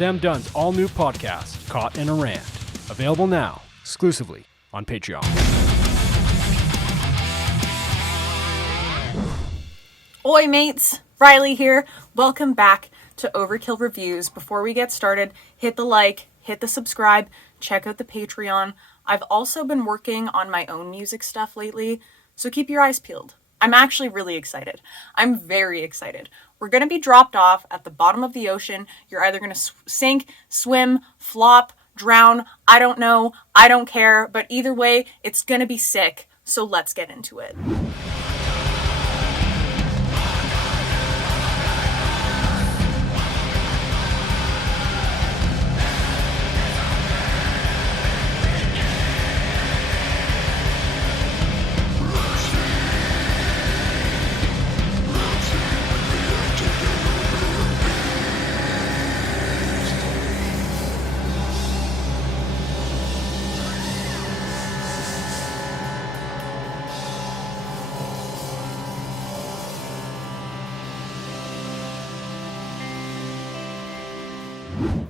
Sam Dunn's all-new podcast, Caught in a Rant. Available now, exclusively on Patreon. Oi mates, Riley here. Welcome back to Overkill Reviews. Before we get started, hit the like, hit the subscribe, check out the Patreon. I've also been working on my own music stuff lately, so keep your eyes peeled. I'm actually really excited. I'm very excited. We're going to be dropped off at the bottom of the ocean. You're either going to sink, swim, flop, drown. I don't know. I don't care. But either way, it's going to be sick. So let's get into it.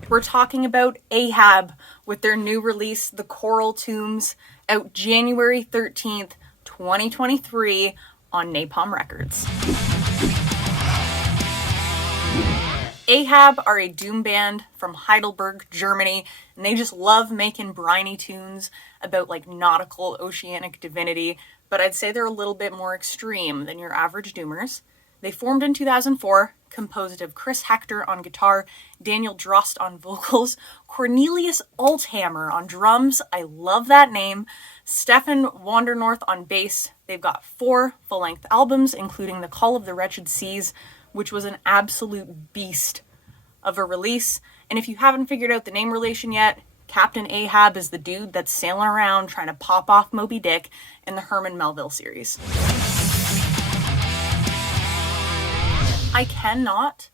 We're talking about AHAB with their new release, The Coral Tombs, out January 13th, 2023 on Napalm Records. AHAB are a doom band from Heidelberg, Germany, and they just love making briny tunes about like nautical oceanic divinity, but I'd say they're a little bit more extreme than your average doomers. They formed in 2004, composed of Chris Hector on guitar, Daniel Drost on vocals, Cornelius Althammer on drums, I love that name, Stefan Wandernorth on bass. They've got 4 full-length albums, including The Call of the Wretched Seas, which was an absolute beast of a release. And if you haven't figured out the name relation yet, Captain AHAB is the dude that's sailing around trying to pop off Moby Dick in the Herman Melville series. I cannot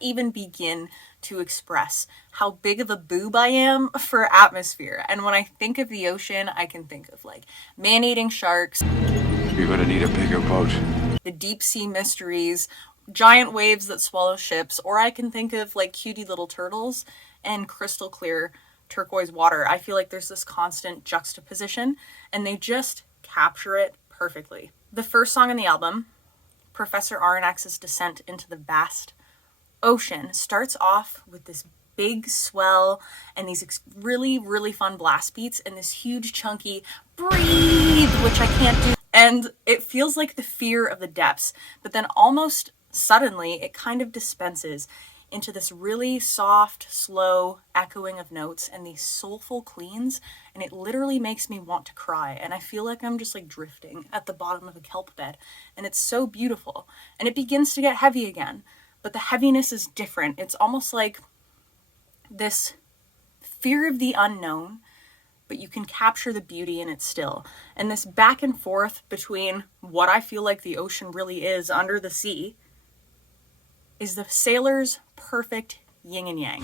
even begin to express how big of a boob I am for atmosphere. And when I think of the ocean, I can think of like man-eating sharks. You're gonna need a bigger boat. The deep sea mysteries, giant waves that swallow ships, or I can think of like cutie little turtles and crystal clear turquoise water. I feel like there's this constant juxtaposition and they just capture it perfectly. The first song on the album, Professor Aronnax's Descent into the Vast Ocean, starts off with this big swell and these really, really fun blast beats and this huge chunky breathe, which I can't do. And it feels like the fear of the depths, but then almost suddenly it kind of dispenses into this really soft, slow echoing of notes and these soulful cleans, and it literally makes me want to cry, and I feel like I'm just like drifting at the bottom of a kelp bed, and it's so beautiful. And it begins to get heavy again, but the heaviness is different. It's almost like this fear of the unknown, but you can capture the beauty in it still. And this back and forth between what I feel like the ocean really is under the sea is the sailor's perfect yin and yang.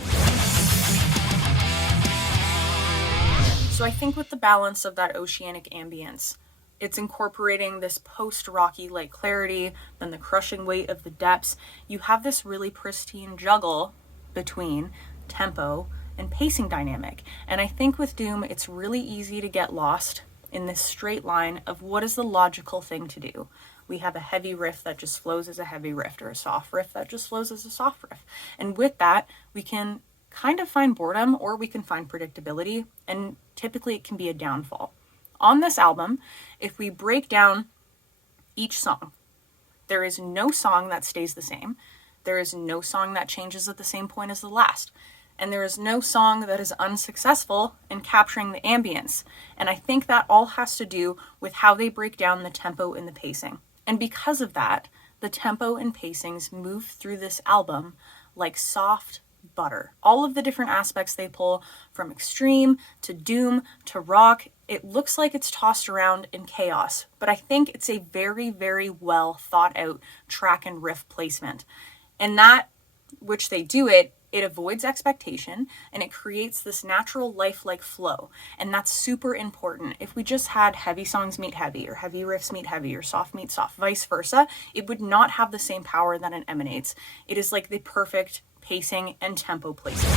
So I think with the balance of that oceanic ambience, it's incorporating this post-rocky like clarity, then the crushing weight of the depths. You have this really pristine juggle between tempo and pacing dynamic. And I think with doom, it's really easy to get lost in this straight line of what is the logical thing to do. We have a heavy riff that just flows as a heavy riff, or a soft riff that just flows as a soft riff. And with that, we can kind of find boredom or we can find predictability, and typically it can be a downfall. On this album, if we break down each song, there is no song that stays the same. There is no song that changes at the same point as the last. And there is no song that is unsuccessful in capturing the ambience. And I think that all has to do with how they break down the tempo and the pacing. And because of that, the tempo and pacings move through this album like soft butter. All of the different aspects they pull, from extreme to doom to rock, it looks like it's tossed around in chaos. But I think it's a very, very well thought out track and riff placement. And that which they do it avoids expectation and it creates this natural lifelike flow. And that's super important. If we just had heavy songs meet heavy or heavy riffs meet heavy or soft meet soft, vice versa, it would not have the same power that it emanates. It is like the perfect pacing, and tempo placement.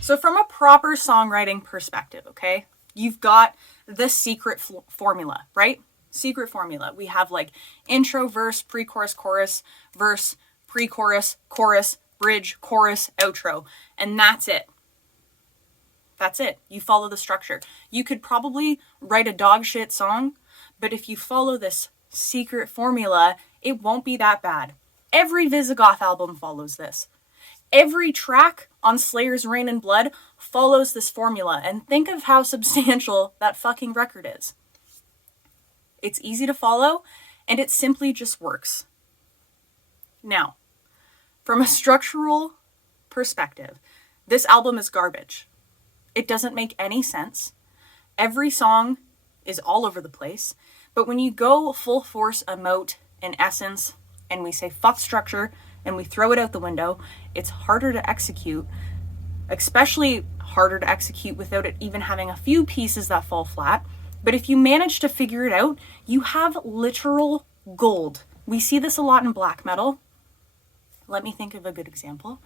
So from a proper songwriting perspective, okay, you've got the secret formula, right? Secret formula. We have like intro, verse, pre-chorus, chorus, verse, pre-chorus, chorus, bridge, chorus, outro. And that's it. That's it. You follow the structure. You could probably write a dog shit song, but if you follow this secret formula, it won't be that bad. Every Visigoth album follows this. Every track on Slayer's Rain and Blood follows this formula, and think of how substantial that fucking record is. It's easy to follow, and it simply just works. Now, from a structural perspective, this album is garbage. It doesn't make any sense. Every song is all over the place, but when you go full force emote and essence, and we say fuck structure, and we throw it out the window, it's harder to execute, especially harder to execute without it even having a few pieces that fall flat. But if you manage to figure it out, you have literal gold. We see this a lot in black metal. Let me think of a good example.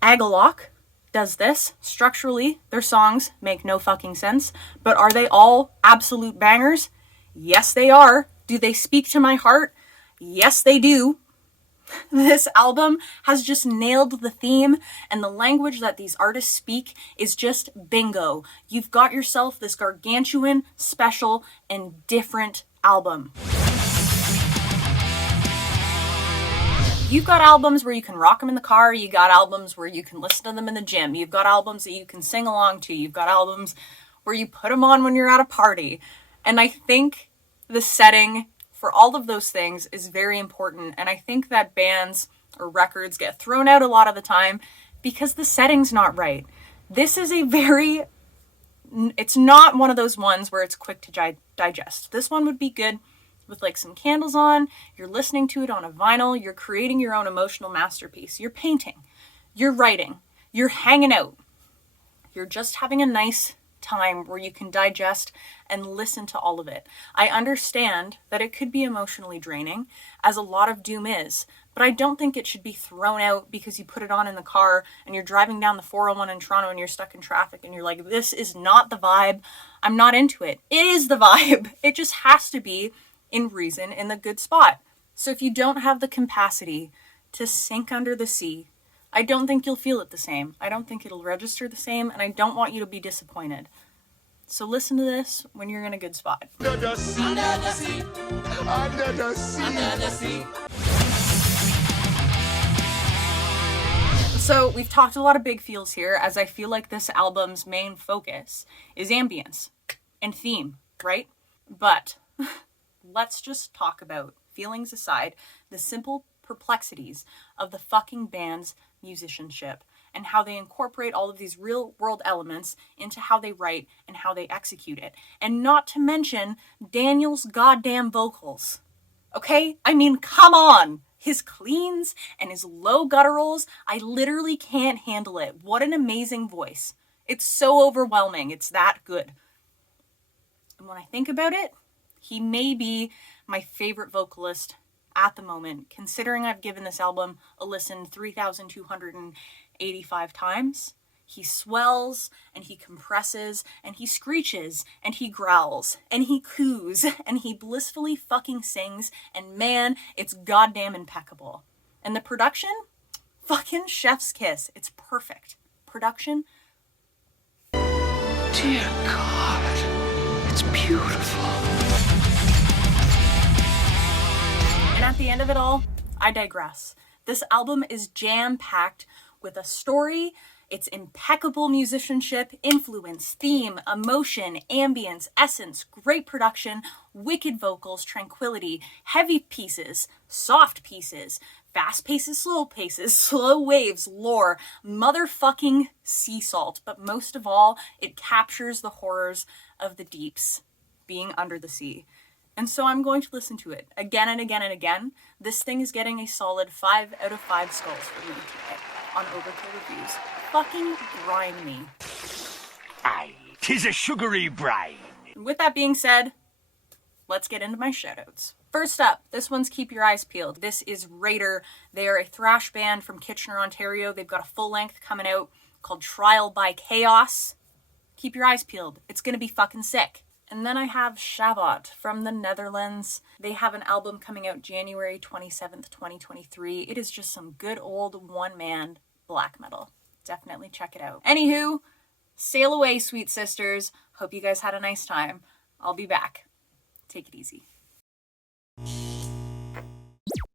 Agalloch does this. Structurally, their songs make no fucking sense, but are they all absolute bangers? Yes, they are. Do they speak to my heart? Yes, they do. This album has just nailed the theme, and the language that these artists speak is just bingo. You've got yourself this gargantuan, special, and different album. You've got albums where you can rock them in the car. You got albums where you can listen to them in the gym. You've got albums that you can sing along to. You've got albums where you put them on when you're at a party. And I think the setting for all of those things is very important. And I think that bands or records get thrown out a lot of the time because the setting's not right. This is it's not one of those ones where it's quick to digest. This one would be good with like some candles on. You're listening to it on a vinyl. You're creating your own emotional masterpiece. You're painting. You're writing. You're hanging out. You're just having a nice time where you can digest and listen to all of it. I understand that it could be emotionally draining, as a lot of doom is, but I don't think it should be thrown out because you put it on in the car and you're driving down the 401 in Toronto and you're stuck in traffic and you're like, this is not the vibe. I'm not into it. It is the vibe. It just has to be in reason, in the good spot. So if you don't have the capacity to sink under the sea, I don't think you'll feel it the same. I don't think it'll register the same, and I don't want you to be disappointed. So listen to this when you're in a good spot. Under the sea, under the sea, under the sea, under the sea. So we've talked a lot of big feels here, as I feel like this album's main focus is ambience and theme, right? But let's just talk about, feelings aside, the simple perplexities of the fucking band's musicianship and how they incorporate all of these real world elements into how they write and how they execute it. And not to mention Daniel's goddamn vocals. Okay? I mean, come on! His cleans and his low gutturals, I literally can't handle it. What an amazing voice. It's so overwhelming. It's that good. And when I think about it, he may be my favorite vocalist at the moment, considering I've given this album a listen 3,285 times. He swells, and he compresses, and he screeches, and he growls, and he coos, and he blissfully fucking sings, and man, it's goddamn impeccable. And the production? Fucking chef's kiss. It's perfect. Production? Dear God, it's beautiful. And at the end of it all, I digress. This album is jam-packed with a story, its impeccable musicianship, influence, theme, emotion, ambience, essence, great production, wicked vocals, tranquility, heavy pieces, soft pieces, fast paces, slow waves, lore, motherfucking sea salt. But most of all, it captures the horrors of the deeps, being under the sea. And so I'm going to listen to it again and again and again. This thing is getting a solid 5 out of 5 skulls for me today on Overkill Reviews. Fucking brine me. Aye, 'tis a sugary brine. And with that being said, let's get into my shoutouts. First up, this one's Keep Your Eyes Peeled. This is Raider. They are a thrash band from Kitchener, Ontario. They've got a full length coming out called Trial by Chaos. Keep your eyes peeled. It's gonna be fucking sick. And then I have Schavot from the Netherlands. They have an album coming out January 27th, 2023. It is just some good old one-man black metal. Definitely check it out. Anywho, sail away, sweet sisters. Hope you guys had a nice time. I'll be back. Take it easy.